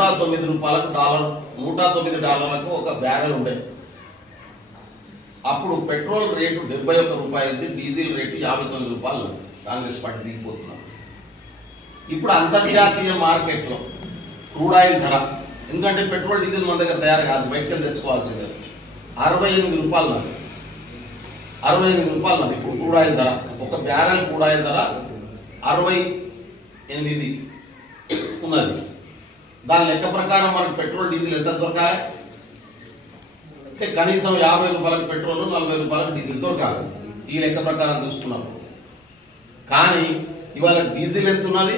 109 రూపాయలకు $109 ఒక బ్యారెల్ ఉండే. అప్పుడు పెట్రోల్ రేటు 71 రూపాయలది, డీజిల్ రేటు 59 రూపాయలు. కాంగ్రెస్ పార్టీ దిగిపోతున్నారు. ఇప్పుడు అంతర్జాతీయ మార్కెట్లో క్రూడ్ ఆయిల్ ధర, ఎందుకంటే పెట్రోల్ డీజిల్ మన దగ్గర తయారు కాదు, బయటకు తెచ్చుకోవాల్సిందే, 68 రూపాయలు నాకు. 68 రూపాయలు నాకు ఇప్పుడు క్రూడ్ ఆయిల్ ధర. ఒక బ్యారెల్ క్రూడ్ ఆయిల్ ధర 68 ఉన్నది. దాని లెక్క ప్రకారం మనకు పెట్రోల్ డీజిల్ ఎంత దొరకాలి అంటే కనీసం 50 రూపాయలకు పెట్రోల్, 40 రూపాయలకు డీజిల్ దొరకాలి ఈ లెక్క ప్రకారం చూసుకున్నప్పుడు. కానీ ఇవాళ డీజిల్ ఎంత ఉన్నది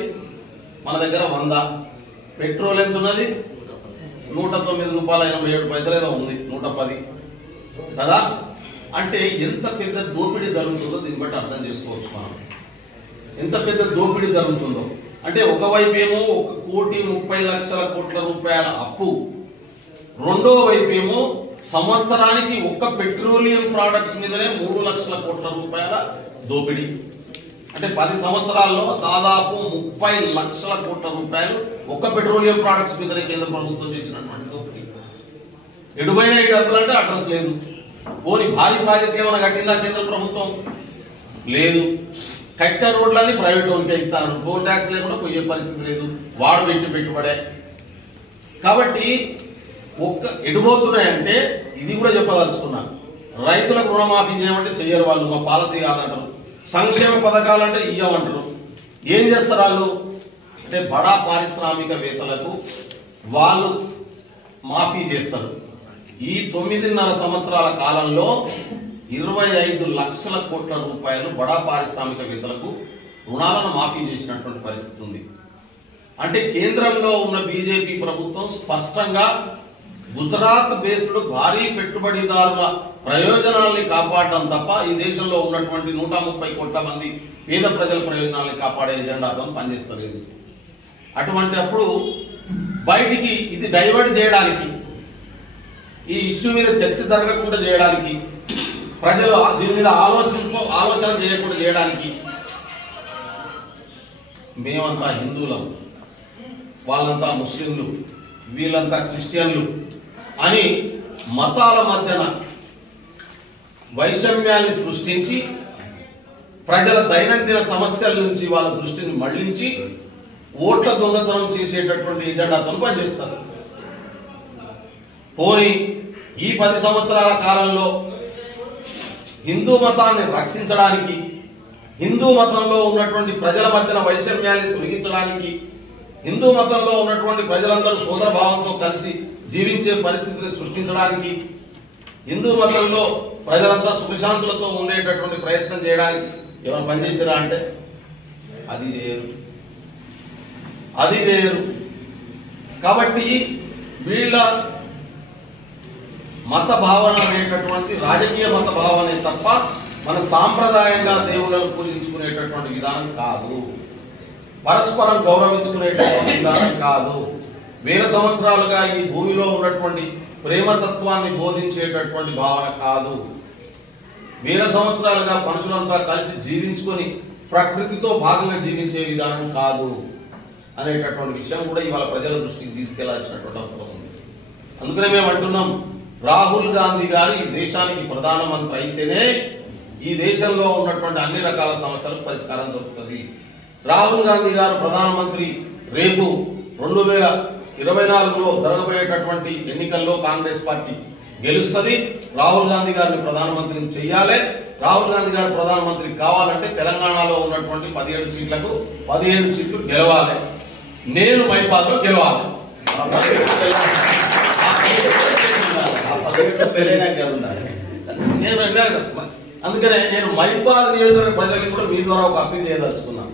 మన దగ్గర 100, పెట్రోల్ ఎంత ఉన్నది 109 రూపాయల 87 పైసలు ఏదో ఉంది, 110 కదా. అంటే ఎంత పెద్ద దోపిడీ జరుగుతుందో దీన్ని బట్టి అర్థం చేసుకోవచ్చు మనం. ఎంత పెద్ద దోపిడీ జరుగుతుందో అంటే ఒకవైపు ఏమో 1,30,00,00,000 రూపాయల అప్పు, రెండో వైపు ఏమో సంవత్సరానికి ఒక్క పెట్రోలియం ప్రోడక్ట్స్ మీదనే 3 లక్షల కోట్ల రూపాయల దోపిడీ. అంటే 10 సంవత్సరాల్లో దాదాపు 30 లక్షల కోట్ల రూపాయలు ఒక్క పెట్రోలియం ప్రోడక్ట్స్ మీదనే కేంద్ర ప్రభుత్వం చేసినటువంటి దోపిడీ. ఎడుబైన ఈ డబ్బులు అంటే అడ్రస్ లేదు. పోనీ భారీ ప్రాజెక్ట్ ఏమైనా కట్టిందా కేంద్ర ప్రభుత్వం? లేదు. కట్ట రోడ్లన్నీ ప్రైవేట్ వాళ్ళకే ఇస్తారు, టోల్ ట్యాక్స్ లేకుండా పోయే పరిస్థితి లేదు, వాడు పెట్టుబడే. కాబట్టి ఒక్క ఎడిపోతున్నాయంటే ఇది కూడా చెప్పదలుచుకున్నాను. రైతులకు రుణమాఫీ చేయమంటే చెయ్యరు వాళ్ళు, మా పాలసీ కాదంటారు. సంక్షేమ పథకాలంటే ఇయ్యమంటారు. ఏం చేస్తారు వాళ్ళు అంటే బడా పారిశ్రామికవేత్తలకు వాళ్ళు మాఫీ చేస్తారు. ఈ 9.5 సంవత్సరాల కాలంలో 25 లక్షల కోట్ల రూపాయలు బడా పారిశ్రామికవేత్తలకు రుణాలను మాఫీ చేసినటువంటి పరిస్థితి ఉంది. అంటే కేంద్రంలో ఉన్న బీజేపీ ప్రభుత్వం స్పష్టంగా గుజరాత్ బేస్డ్ భారీ పెట్టుబడిదారుల ప్రయోజనాల్ని కాపాడడం తప్ప ఈ దేశంలో ఉన్నటువంటి 130 కోట్ల మంది పేద ప్రజల ప్రయోజనాల్ని కాపాడే ఎజెండాతో పనిచేస్తలేదు. అటువంటి అప్పుడు బయటికి ఇది డైవర్ట్ చేయడానికి, ఈ ఇష్యూ మీద చర్చ జరగకుండా చేయడానికి, ప్రజలు దీని మీద ఆలోచన చేయకుండా చేయడానికి మేమంతా హిందువులం, వాళ్ళంతా ముస్లింలు, వీళ్ళంతా క్రిస్టియన్లు అని మతాల మధ్యన వైషమ్యాన్ని సృష్టించి ప్రజల దైనందిన సమస్యల నుంచి వాళ్ళ దృష్టిని మళ్లించి ఓట్ల దొంగతనం చేసేటటువంటి ఎజెండాతో పనిచేస్తారు. పోనీ ఈ 10 సంవత్సరాల కాలంలో హిందూ మతాన్ని రక్షించడానికి, హిందూ మతంలో ఉన్నటువంటి ప్రజల మధ్యన వైషమ్యాన్ని తొలగించడానికి, హిందూ మతంలో ఉన్నటువంటి ప్రజలందరూ సోదర భావంతో కలిసి జీవించే పరిస్థితిని సృష్టించడానికి, హిందూ మతంలో ప్రజలంతా సుఖశాంతులతో ఉండేటటువంటి ప్రయత్నం చేయడానికి ఏమైనా పనిచేసారా అంటే అది చేయరు. కాబట్టి వీళ్ళ మత భావన అనేటటువంటి రాజకీయ మత భావనే తప్ప మన సాంప్రదాయంగా దేవుళ్ళను పూజించుకునేటటువంటి విధానం కాదు, పరస్పరం గౌరవించుకునేటటువంటి విధానం కాదు, వేల సంవత్సరాలుగా ఈ భూమిలో ఉన్నటువంటి ప్రేమతత్వాన్ని బోధించేటటువంటి భావన కాదు, వేల సంవత్సరాలుగా మనుషులంతా కలిసి జీవించుకొని ప్రకృతితో భాగంగా జీవించే విధానం కాదు అనేటటువంటి విషయం కూడా ఇవాళ ప్రజల దృష్టికి తీసుకెళ్లాల్సినటువంటి అవసరం ఉంది. అందుకనే మేము అంటున్నాం, రాహుల్ గాంధీ గారు ఈ దేశానికి ప్రధానమంత్రి అయితేనే ఈ దేశంలో ఉన్నటువంటి అన్ని రకాల సమస్యలకు పరిష్కారం దొరుకుతుంది. రాహుల్ గాంధీ గారు ప్రధానమంత్రి రేపు 2024లో జరగబోయేటటువంటి ఎన్నికల్లో కాంగ్రెస్ పార్టీ గెలుస్తుంది. రాహుల్ గాంధీ గారిని ప్రధానమంత్రిని చెయ్యాలి. రాహుల్ గాంధీ గారు ప్రధానమంత్రి కావాలంటే తెలంగాణలో ఉన్నటువంటి 17 సీట్లకు 15 సీట్లు గెలవాలి. నేను మైపాద్లో గెలవాలి. అందుకనే నేను మైపాద్ నియోజకవర్గ ప్రజలకు కూడా మీ ద్వారా ఒక అప్పీల్ చేయదలుచుకున్నాను.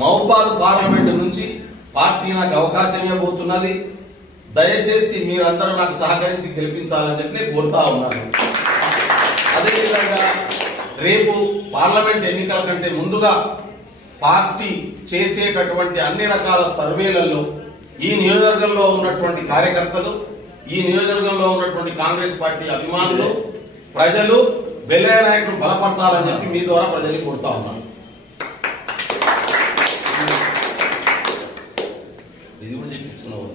మహబూబాద్ పార్లమెంట్ నుంచి పార్టీ నాకు అవకాశం ఇవ్వబోతున్నది. దయచేసి మీరందరూ నాకు సహకరించి గెలిపించాలని చెప్పి నేను కోరుతా ఉన్నాను. అదేవిధంగా రేపు పార్లమెంట్ ఎన్నికల కంటే ముందుగా పార్టీ చేసేటటువంటి అన్ని రకాల సర్వేలలో ఈ నియోజకవర్గంలో ఉన్నటువంటి కార్యకర్తలు, ఈ నియోజకవర్గంలో ఉన్నటువంటి కాంగ్రెస్ పార్టీ అభిమానులు, ప్రజలు బెల్లయ్య నాయకుడు బలపరచాలని చెప్పి మీ ద్వారా ప్రజల్ని కోరుతా ఉన్నాను. ఇది కూడా చెప్పించుకున్నావు